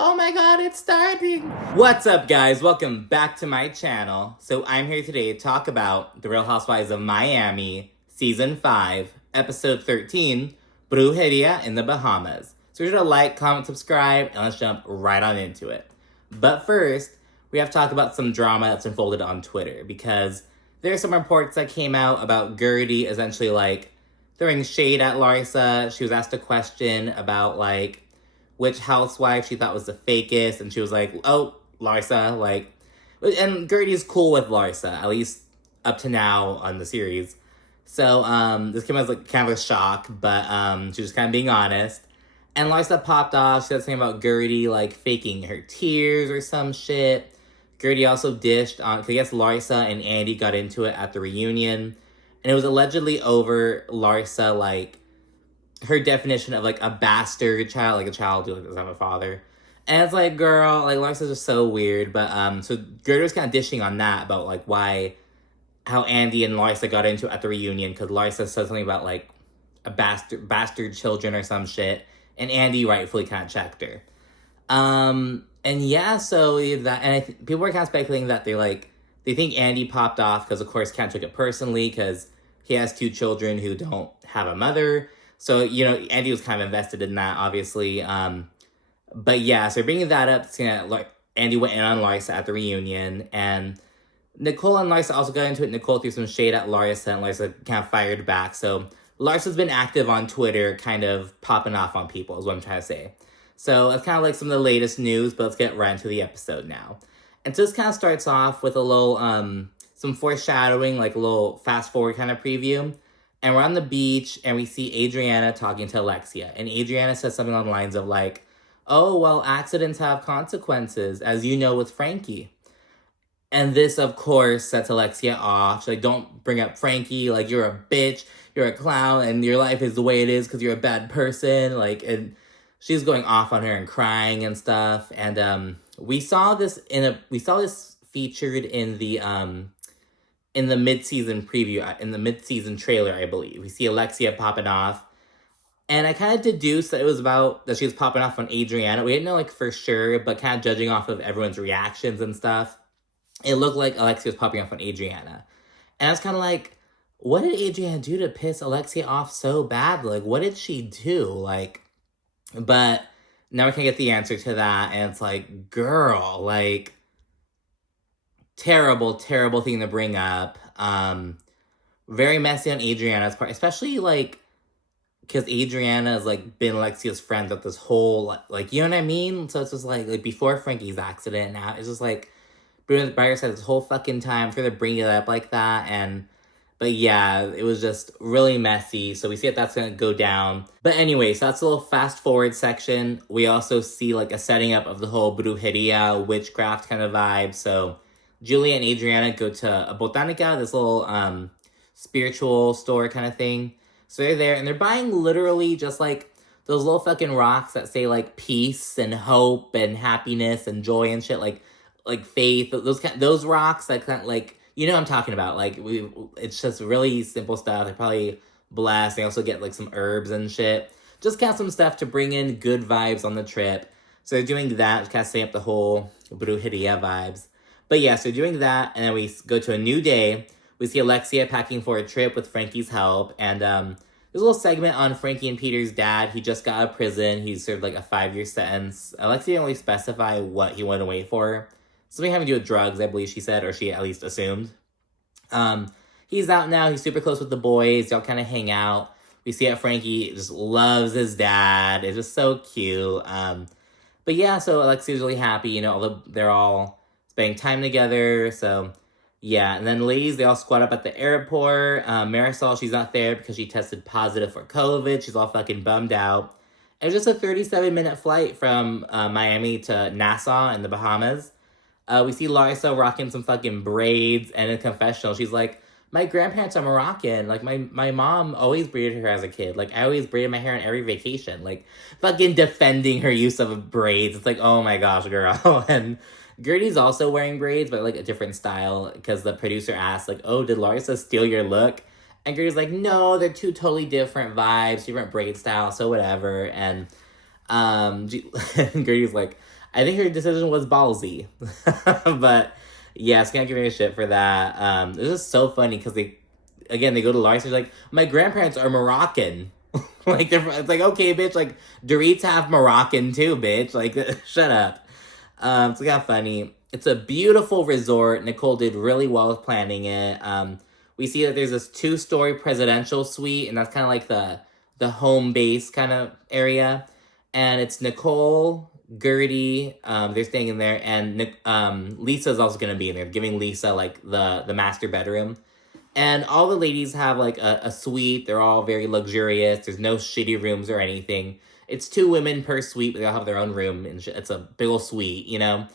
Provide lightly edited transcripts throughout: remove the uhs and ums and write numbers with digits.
Oh my god, it's starting! What's up, guys? Welcome back to my channel. So I'm here today to talk about The Real Housewives of Miami, Season 5, Episode 13, Brujeria in the Bahamas. So be sure to like, comment, subscribe, and let's jump right on into it. But first, we have to talk about some drama that's unfolded on Twitter, because there's some reports that came out about Gertie essentially, like, throwing shade at Larsa. She was asked a question about, like, which housewife she thought was the fakest, and she was like, oh, Larsa, like, and Gertie's cool with Larsa, at least up to now on the series. So, this came as, like, kind of a shock, but, she was kind of being honest. And Larsa popped off. She said something about Gertie, like, faking her tears or some shit. Gertie also dished on, because I guess Larsa and Andy got into it at the reunion. And it was allegedly over Larsa, like, her definition of, like, a bastard child, like a child who doesn't have a father. And it's like, girl, like, Larsa's just so weird. But, so Gertie was kind of dishing on that about, like, how Andy and Larsa got into it at the reunion, because Larsa said something about, like, a bastard children or some shit. And Andy rightfully kind of checked her. And yeah, so that, and people were kind of speculating that they think Andy popped off because, of course, Ken took it personally because he has 2 children who don't have a mother. So, you know, Andy was kind of invested in that, obviously. But yeah, so bringing that up, like, Andy went in on Larsa at the reunion, and Nicole and Larsa also got into it. Nicole threw some shade at Larsa, and Larsa kind of fired back. So Larsa's been active on Twitter, kind of popping off on people, is what I'm trying to say. So it's kind of like some of the latest news, but let's get right into the episode now. And so this kind of starts off with a little, some foreshadowing, like a little fast forward kind of preview. And we're on the beach, and we see Adriana talking to Alexia. And Adriana says something on the lines of, like, oh, well, accidents have consequences, as you know with Frankie. And this, of course, sets Alexia off. She's like, don't bring up Frankie. Like, you're a bitch. You're a clown, and your life is the way it is because you're a bad person. Like, and she's going off on her and crying and stuff. And we saw this featured in the mid-season preview, in the mid-season trailer, I believe. We see Alexia popping off. And I kind of deduced that it was about that she was popping off on Adriana. We didn't know, like, for sure, but kind of judging off of everyone's reactions and stuff, it looked like Alexia was popping off on Adriana. And I was kind of like, what did Adriana do to piss Alexia off so bad? Like, what did she do? Like, but now we can get the answer to that. And it's like, girl, like, terrible, terrible thing to bring up. Very messy on Adriana's part, especially, like, because Adriana has, like, been Alexia's friend with this whole, like, you know what I mean? So it's just, like before Frankie's accident, now it's just, like, Bruno by her side this whole fucking time for her to bring it up like that, but yeah, it was just really messy, so we see that that's gonna go down. But anyway, so that's a little fast-forward section. We also see, like, a setting up of the whole Brujeria, witchcraft kind of vibe, so Julia and Adriana go to a botaníca, this little, spiritual store kind of thing. So they're there, and they're buying literally just, like, those little fucking rocks that say, like, peace and hope and happiness and joy and shit, like faith. Those rocks that kind of, like, you know what I'm talking about. Like, it's just really simple stuff. They're probably blessed. They also get, like, some herbs and shit. Just kind of some stuff to bring in good vibes on the trip. So they're doing that, kind of setting up the whole brujeria vibes. But yeah, so doing that, and then we go to a new day. We see Alexia packing for a trip with Frankie's help, and there's a little segment on Frankie and Peter's dad. He just got out of prison. He served, like, a 5-year sentence. Alexia didn't really specify what he went away for. Something having to do with drugs, I believe she said, or she at least assumed. He's out now. He's super close with the boys. Y'all kind of hang out. We see that Frankie just loves his dad. It's just so cute. But yeah, so Alexia's really happy. You know, they're all spending time together, so yeah. And then ladies, they all squat up at the airport. Marysol, she's not there because she tested positive for COVID. She's all fucking bummed out. It was just a 37-minute flight from Miami to Nassau in the Bahamas. We see Larsa rocking some fucking braids, and in a confessional, she's like, my grandparents are Moroccan. Like, my mom always braided her as a kid. Like, I always braided my hair on every vacation. Like, fucking defending her use of braids. It's like, oh my gosh, girl. And Gertie's also wearing braids, but, like, a different style, because the producer asked, like, oh, did Larsa steal your look? And Gertie's like, no, they're 2 totally different vibes, different braid styles, so whatever. And Gertie's like, I think her decision was ballsy. But yes, can't give her a shit for that. It's just so funny because they go to Larsa, like, my grandparents are Moroccan. Like, it's like, okay, bitch, like, Dorit's half Moroccan too, bitch. Like, shut up. It's kind of funny. It's a beautiful resort. Nicole did really well with planning it. We see that there's this 2-story presidential suite, and that's kind of like the home base kind of area. And it's Nicole, Gertie, they're staying in there, and Lisa's also gonna be in there, giving Lisa like the master bedroom. And all the ladies have like a suite. They're all very luxurious. There's no shitty rooms or anything. It's 2 women per suite, but they all have their own room, and it's a big old suite, you know?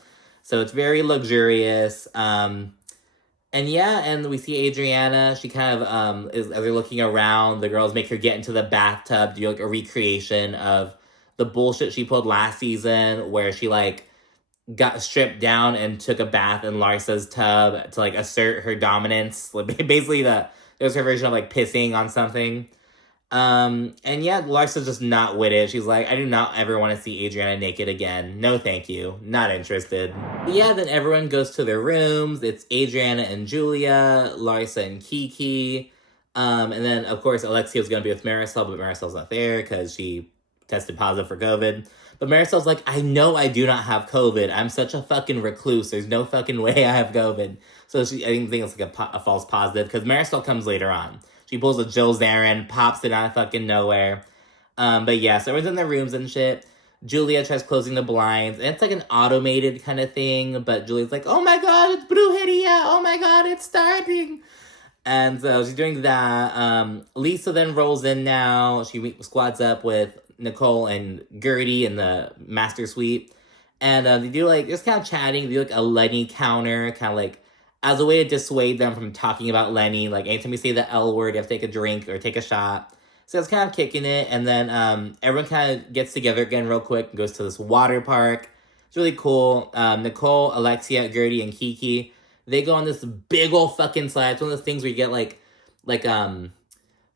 So it's very luxurious. And yeah, and we see Adriana. She kind of, as they're looking around, the girls make her get into the bathtub, do like a recreation of the bullshit she pulled last season, where she like got stripped down and took a bath in Larsa's tub to like assert her dominance. Like, basically, it was her version of like pissing on something. And yeah, Larsa's just not with it. She's like, I do not ever want to see Adriana naked again. No, thank you. Not interested. But yeah, then everyone goes to their rooms. It's Adriana and Julia, Larsa and Kiki. And then, of course, Alexia's going to be with Marysol, but Marysol's not there because she tested positive for COVID. But Marysol's like, I know I do not have COVID. I'm such a fucking recluse. There's no fucking way I have COVID. So I think it's like a false positive because Marysol comes later on. She pulls a Jill Zarin, pops it out of fucking nowhere. But yeah, so everyone's in their rooms and shit. Julia tries closing the blinds, and it's like an automated kind of thing, but Julia's like, oh my god, it's Brujeria! Oh my god, it's starting! And so she's doing that. Lisa then rolls in now. She squads up with Nicole and Gertie in the master suite. And they do like, just kind of chatting. They do like a Lenny counter, kind of like, as a way to dissuade them from talking about Lenny. Like, anytime you say the L word, you have to take a drink or take a shot. So it's kind of kicking it. And then everyone kind of gets together again real quick and goes to this water park. It's really cool. Nicole, Alexia, Gertie, and Kiki, they go on this big old fucking slide. It's one of those things where you get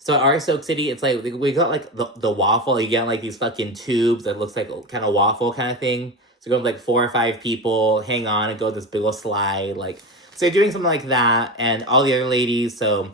so at our Soak City, it's like, we got like the waffle. You get like these fucking tubes that looks like kind of waffle kind of thing. So you go with like 4 or 5 people, hang on and go this big old slide. Like, so they're doing something like that. And all the other ladies, so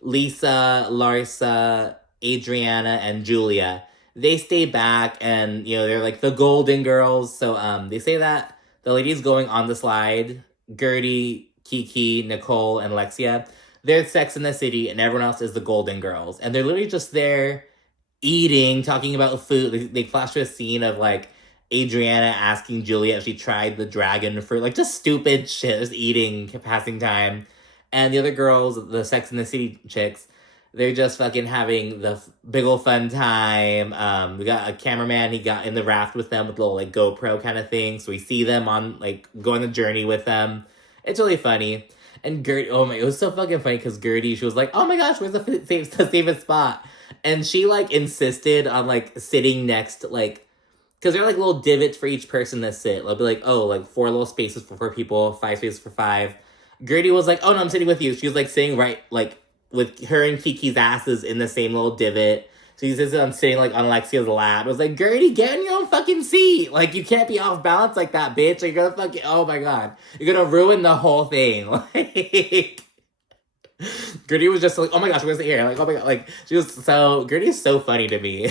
Lisa, Larsa, Adriana, and Julia, they stay back and, you know, they're like the golden girls. So they say that the ladies going on the slide, Gertie, Kiki, Nicole, and Alexia, they're Sex in the City, and everyone else is the Golden Girls. And they're literally just there eating, talking about food. They flash to a scene of, like, Adriana asking Julia if she tried the dragon fruit. Like, just stupid shit, just eating, passing time. And the other girls, the Sex in the City chicks, they're just fucking having the big ol' fun time. We got a cameraman, he got in the raft with them with a little, like, GoPro kind of thing. So we see them on, like, going the journey with them. It's really funny. And Gertie, oh my, it was so fucking funny because Gertie, she was like, oh my gosh, where's the safest spot? And she, like, insisted on, like, sitting next, like, because there are, like, little divots for each person to sit. They'll be like, oh, like, 4 little spaces for 4 people, 5 spaces for 5. Gertie was like, oh, no, I'm sitting with you. She was, like, sitting right, like, with her and Kiki's asses in the same little divot. So he says I'm sitting, like, on Alexia's lap. I was like, Gertie, get in your own fucking seat. Like, you can't be off balance like that, bitch. Like, you're gonna fucking, oh my god. You're gonna ruin the whole thing. Like, Gertie was just like, oh my gosh, where's it here? Like, oh my god. Like, Gertie is so funny to me.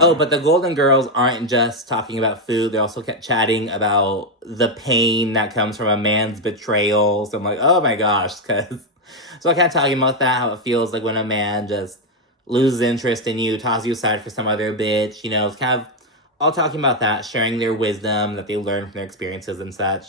Oh, but the Golden Girls aren't just talking about food. They also kept chatting about the pain that comes from a man's betrayal. So I'm like, oh my gosh, So I kind of talking about that, how it feels like when a man just loses interest in you, tosses you aside for some other bitch, you know, it's kind of all talking about that, sharing their wisdom that they learned from their experiences and such.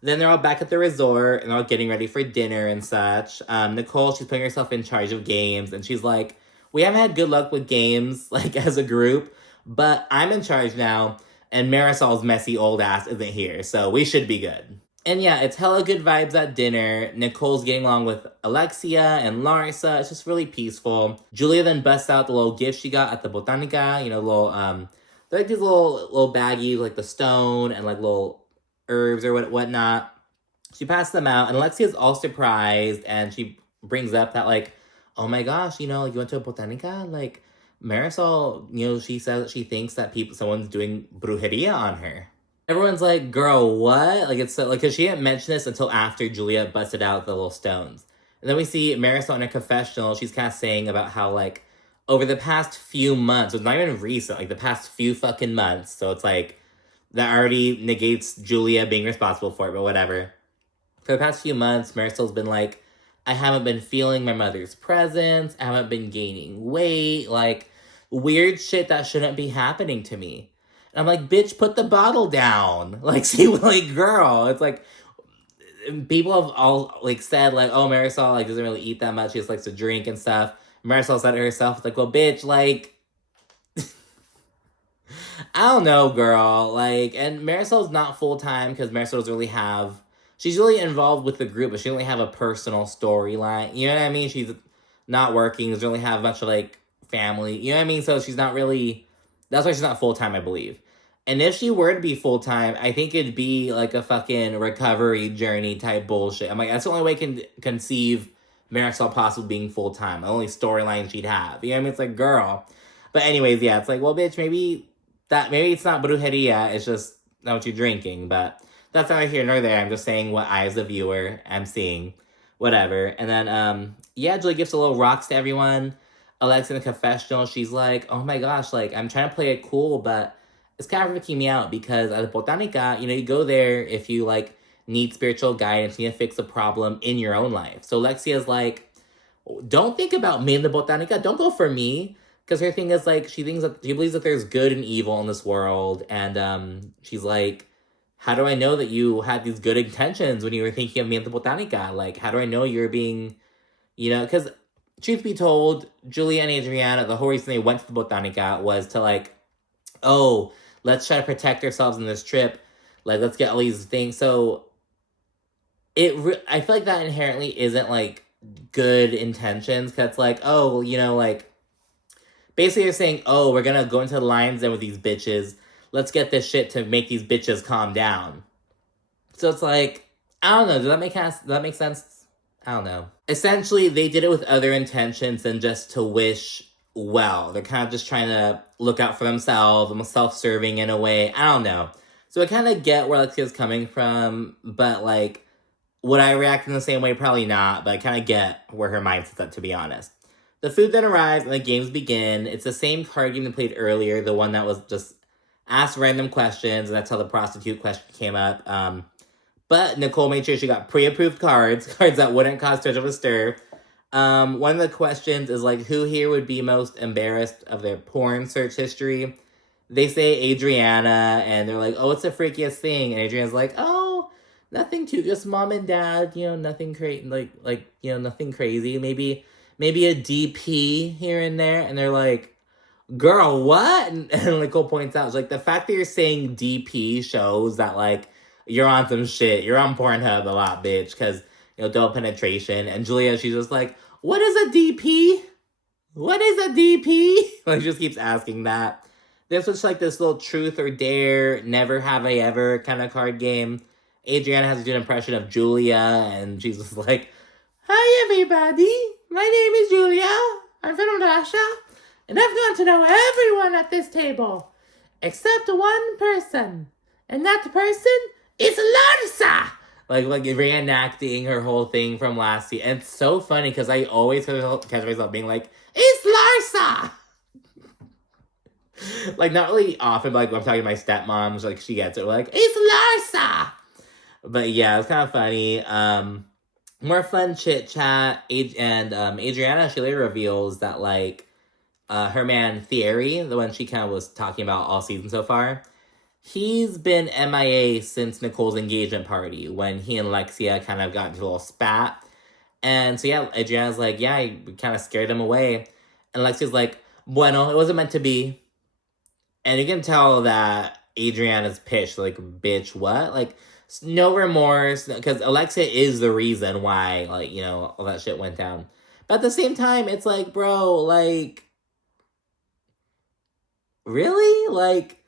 Then they're all back at the resort, and they're all getting ready for dinner and such. Nicole, she's putting herself in charge of games, and she's like, we haven't had good luck with games, like, as a group, but I'm in charge now, and Marysol's messy old ass isn't here, so we should be good. And yeah, it's hella good vibes at dinner. Nicole's getting along with Alexia and Larsa. It's just really peaceful. Julia then busts out the little gift she got at the botanica. You know, they're like these little baggies, like the stone and like little herbs or whatnot. She passed them out, and Alexia's all surprised, and she brings up that, like, oh my gosh, you know, like, you went to a botanica? Like, Marysol, you know, she says that she thinks that someone's doing brujeria on her. Everyone's like, girl, what? Like, it's so, like, because she didn't mention this until after Julia busted out the little stones. And then we see Marysol in a confessional. She's kind of saying about how, like, over the past few months, it's not even recent, like, the past few fucking months. So it's like, that already negates Julia being responsible for it, but whatever. For the past few months, Marysol's been like, I haven't been feeling my mother's presence. I haven't been gaining weight. Like, weird shit that shouldn't be happening to me. And I'm like, bitch, put the bottle down. Like, see, like, girl. It's like, people have all, like, said, like, oh, Marysol, like, doesn't really eat that much. She just likes to drink and stuff. Marysol said it herself, like, well, bitch, like, I don't know, girl. Like, and Marysol's not full time because Marisol doesn't really have. She's really involved with the group, but she doesn't really have a personal storyline. You know what I mean? She's not working. Doesn't really have much of like family. You know what I mean? So she's not really. That's why she's not full time, I believe. And if she were to be full time, I think it'd be like a fucking recovery journey type bullshit. I'm like, that's the only way I can conceive Marisol possibly being full time. The only storyline she'd have. You know what I mean? It's like, girl. But anyways, yeah, it's like, well, bitch, maybe it's not brujeria, it's just not what you're drinking, but that's neither here nor there. I'm just saying what I, as a viewer, am seeing. Whatever. And then, yeah, Julie gives a little rocks to everyone. Alexia in the confessional, she's like, oh my gosh, like, I'm trying to play it cool, but it's kind of freaking me out because at the botanica, you know, you go there if you, like, need spiritual guidance, you need to fix a problem in your own life. So Alexia's like, don't think about me in the botanica. Don't go for me. Because her thing is, like, she believes that there's good and evil in this world. And she's like, how do I know that you had these good intentions when you were thinking of me at the botanica? Like, how do I know you're being, you know, because truth be told, Julia and Adriana, the whole reason they went to the botanica was to, like, oh, let's try to protect ourselves in this trip. Like, let's get all these things. So I feel like that inherently isn't, like, good intentions. Because it's like, oh, well, you know, like, basically they're saying, oh, we're gonna go into the lion's den with these bitches. Let's get this shit to make these bitches calm down. So it's like, I don't know. Does that make sense? I don't know. Essentially, they did it with other intentions than just to wish well. They're kind of just trying to look out for themselves, almost self-serving in a way. I don't know. So I kind of get where Alexia's coming from, but, like, would I react in the same way? Probably not, but I kind of get where her mindset's at, to be honest. The food then arrives and the games begin. It's the same card game they played earlier, the one that was just ask random questions, and that's how the prostitute question came up. But Nicole made sure she got pre-approved cards, cards that wouldn't cause too much of a stir. One of the questions is like, who here would be most embarrassed of their porn search history? They say Adriana, and they're like, oh, what's the freakiest thing? And Adriana's like, oh, nothing too, just mom and dad, you know, nothing crazy, you know, nothing crazy. Maybe a DP here and there. And they're like, girl, what? And Nicole points out, like, the fact that you're saying DP shows that, like, you're on some shit. You're on Pornhub a lot, bitch, because, you know, double penetration. And Julia, she's just like, what is a DP? What is a DP? Like, just keeps asking that. This was like this little truth or dare, never have I ever kind of card game. Adriana has a good impression of Julia, and she's just like, hi, everybody. My name is Julia. I'm from Russia, and I've gotten to know everyone at this table, except one person, and that person is Larsa. Like reenacting her whole thing from last year. And it's so funny because I always catch myself being like, it's Larsa. Like, not really often, but like when I'm talking to my stepmom, like, she gets it. We're like, it's Larsa. But yeah, it's kind of funny. More fun chit chat. Adriana, she later reveals that, like, her man Thierry, the one she kind of was talking about all season so far, he's been MIA since Nicole's engagement party when he and Alexia kind of got into a little spat. And so yeah, Adriana's like, yeah, I kind of scared him away. And Alexia's like, bueno, it wasn't meant to be. And you can tell that Adriana's pissed, like, bitch, what? Like, no remorse, because Alexia is the reason why, like, you know, all that shit went down. But at the same time, it's like, bro, like, really? Like,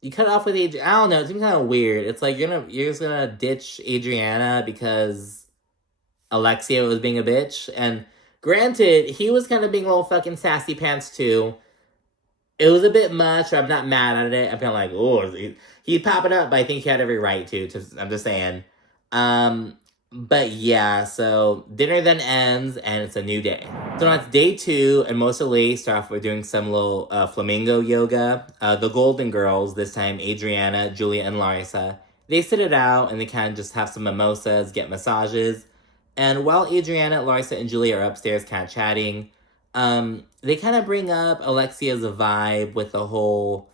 you cut off with Adriana. I don't know, it seems kind of weird. It's like, you're just gonna ditch Adriana because Alexia was being a bitch. And granted, he was kind of being a little fucking sassy pants too. it was a bit much. I'm not mad at it. I'm kind of like, oh, he'd pop it up, but I think he had every right to. I'm just saying. Um, but yeah, so dinner then ends, and it's a new day. So now it's day 2, and most of the ladies start off with doing some little flamingo yoga. The Golden Girls, this time Adriana, Julia, and Larsa, they sit it out, and they kind of just have some mimosas, get massages. And while Adriana, Larsa, and Julia are upstairs kind of chatting, they kind of bring up Alexia's vibe with the whole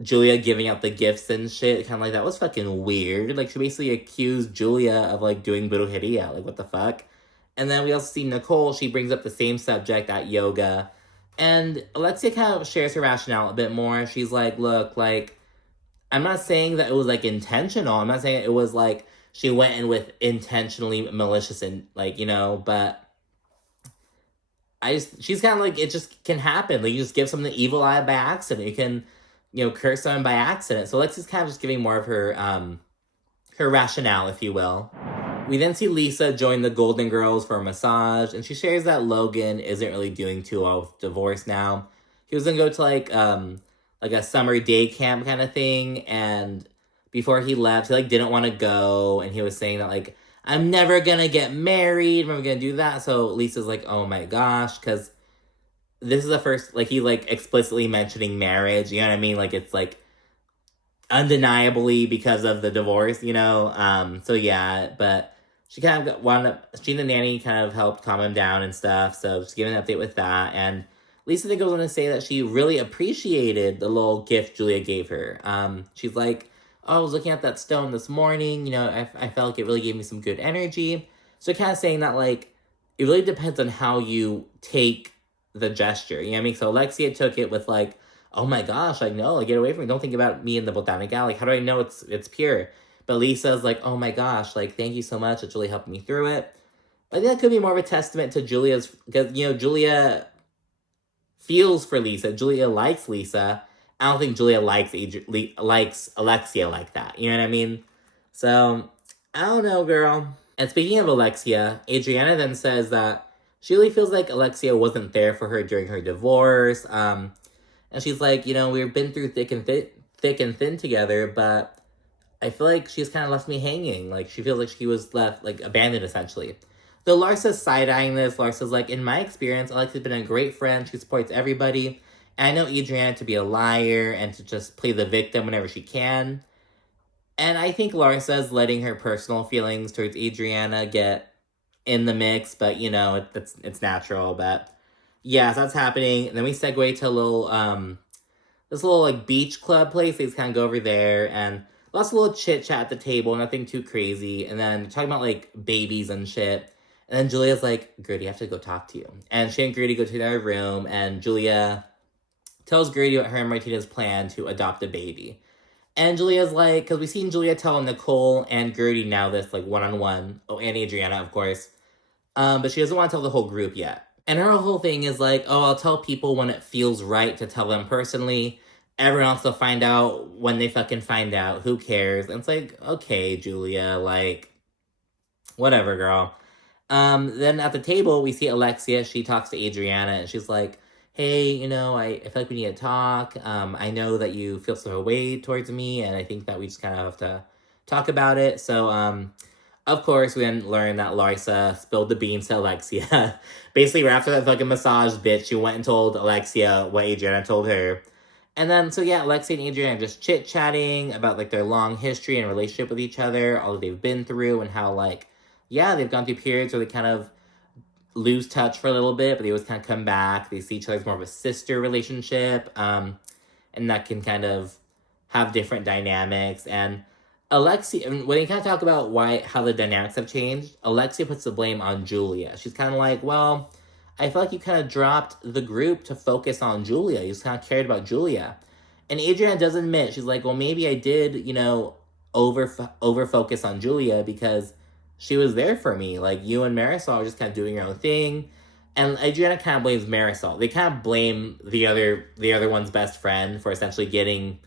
Julia giving out the gifts and shit. Kind of like, that was fucking weird. Like, she basically accused Julia of, like, doing brujeria. Like, what the fuck? And then we also see Nicole. She brings up the same subject at yoga. And Alexia kind of shares her rationale a bit more. She's like, look, like, I'm not saying that it was, like, intentional. I'm not saying it was, like, she went in with intentionally malicious and, like, but she's kind of like, it just can happen. Like, you just give someone the evil eye by accident. You can, curse someone by accident. So Lexi's kind of just giving more of her, her rationale, if you will. We then see Lisa join the Golden Girls for a massage, and she shares that Logan isn't really doing too well with divorce now. He was gonna go to like a summer day camp kind of thing, and before he left, he like didn't want to go, and he was saying that like, I'm never gonna get married, I'm never gonna do that. So Lisa's like, oh my gosh, because this is the first, like, he like explicitly mentioning marriage, you know what I mean? Like, it's like undeniably because of the divorce, so yeah, but she kind of she and the nanny kind of helped calm him down and stuff, so just giving an update with that. And Lisa then goes on to say that she really appreciated the little gift Julia gave her. She's like, oh, I was looking at that stone this morning, I felt like it really gave me some good energy. So kind of saying that, like, it really depends on how you take the gesture, you know what I mean? So Alexia took it with like, oh my gosh, like, no, like, get away from me. Don't think about me in the botanica. Like, how do I know it's pure? But Lisa's like, oh my gosh, like, thank you so much. It's really helped me through it. I think that could be more of a testament to Julia's, because, Julia feels for Lisa. Julia likes Lisa. I don't think Julia likes Alexia like that. You know what I mean? So, I don't know, girl. And speaking of Alexia, Adriana then says that she really feels like Alexia wasn't there for her during her divorce. And she's like, we've been through thick and thin together, but I feel like she's kind of left me hanging. Like, she feels like she was left, like, abandoned, essentially. Though Larsa's side-eyeing this, Larsa's like, in my experience, Alexia's been a great friend. She supports everybody. And I know Adriana to be a liar and to just play the victim whenever she can. And I think Larsa's letting her personal feelings towards Adriana get in the mix, but, it's natural. But, yeah, so that's happening. And then we segue to a little, this little, like, beach club place. They just kind of go over there, and lots of little chit-chat at the table, nothing too crazy. And then talking about, like, babies and shit. And then Julia's like, Gertie, I have to go talk to you. And she and Gertie go to their room, and Julia tells Gertie about her and Martina's plan to adopt a baby. And Julia's like, because we've seen Julia tell Nicole and Gertie now this, like, one-on-one. Oh, and Adriana, of course. But she doesn't want to tell the whole group yet. And her whole thing is like, oh, I'll tell people when it feels right to tell them personally. Everyone else will find out when they fucking find out. Who cares? And it's like, okay, Julia, like, whatever, girl. Then at the table, we see Alexia. She talks to Adriana, and she's like, hey, I feel like we need to talk. I know that you feel some way towards me, and I think that we just kind of have to talk about it. So, of course, we then learn that Larsa spilled the beans to Alexia. Basically, right after that fucking massage, bitch, she went and told Alexia what Adriana told her. And then, so yeah, Alexia and Adriana are just chit-chatting about, like, their long history and relationship with each other, all that they've been through, and how, like, yeah, they've gone through periods where they kind of lose touch for a little bit, but they always kind of come back. They see each other as more of a sister relationship, and that can kind of have different dynamics. And Alexia, when they kind of talk about how the dynamics have changed, Alexia puts the blame on Julia. She's kind of like, well, I feel like you kind of dropped the group to focus on Julia. You just kind of cared about Julia. And Adriana does admit, she's like, well, maybe I did, over focus on Julia because she was there for me. Like, you and Marysol were just kind of doing your own thing. And Adriana kind of blames Marysol. They kind of blame the other one's best friend for essentially getting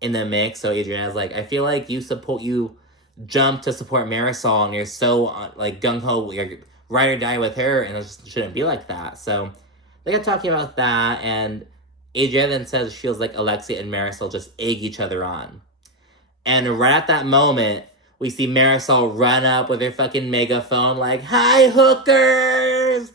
in the mix. So Adriana's like, I feel like you jump to support Marysol, and you're so, like, gung-ho, you're ride or die with her, and it just shouldn't be like that. So they got talking about that, and Adriana then says she feels like Alexia and Marysol just egg each other on. And right at that moment, we see Marysol run up with her fucking megaphone like, "Hi, hookers!"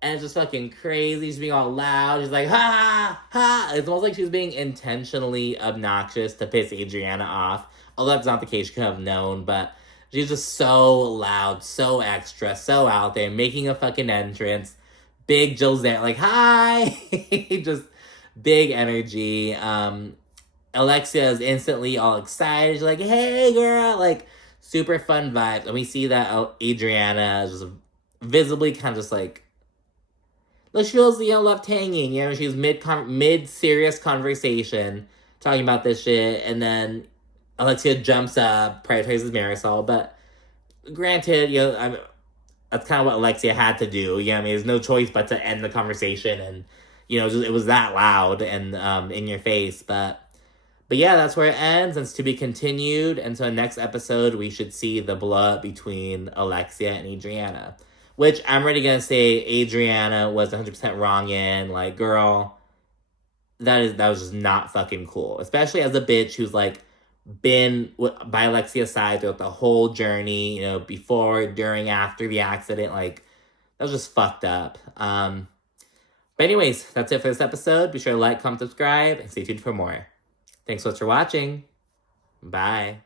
And it's just fucking crazy. She's being all loud. She's like, "Ha, ha!" It's almost like she's being intentionally obnoxious to piss Adriana off. Although that's not the case, she could have known, but she's just so loud, so extra, so out there, making a fucking entrance. Big Josette, like, "Hi!" Just big energy. Alexia is instantly all excited. She's like, "Hey, girl!" Like, super fun vibes. And we see that Adriana is just visibly kind of just like, she feels, left hanging. She's mid-serious conversation talking about this shit. And then Alexia jumps up, prioritizes Marysol. But granted, that's kind of what Alexia had to do. There's no choice but to end the conversation. And, it was that loud and in your face. But yeah, that's where it ends. It's to be continued. And so next episode, we should see the blow-up between Alexia and Adriana. Which I'm already going to say Adriana was 100% wrong in. Like, girl, that was just not fucking cool. Especially as a bitch who's, like, been by Alexia's side throughout the whole journey. Before, during, after the accident. Like, that was just fucked up. But anyways, that's it for this episode. Be sure to like, comment, subscribe, and stay tuned for more. Thanks so much for watching. Bye.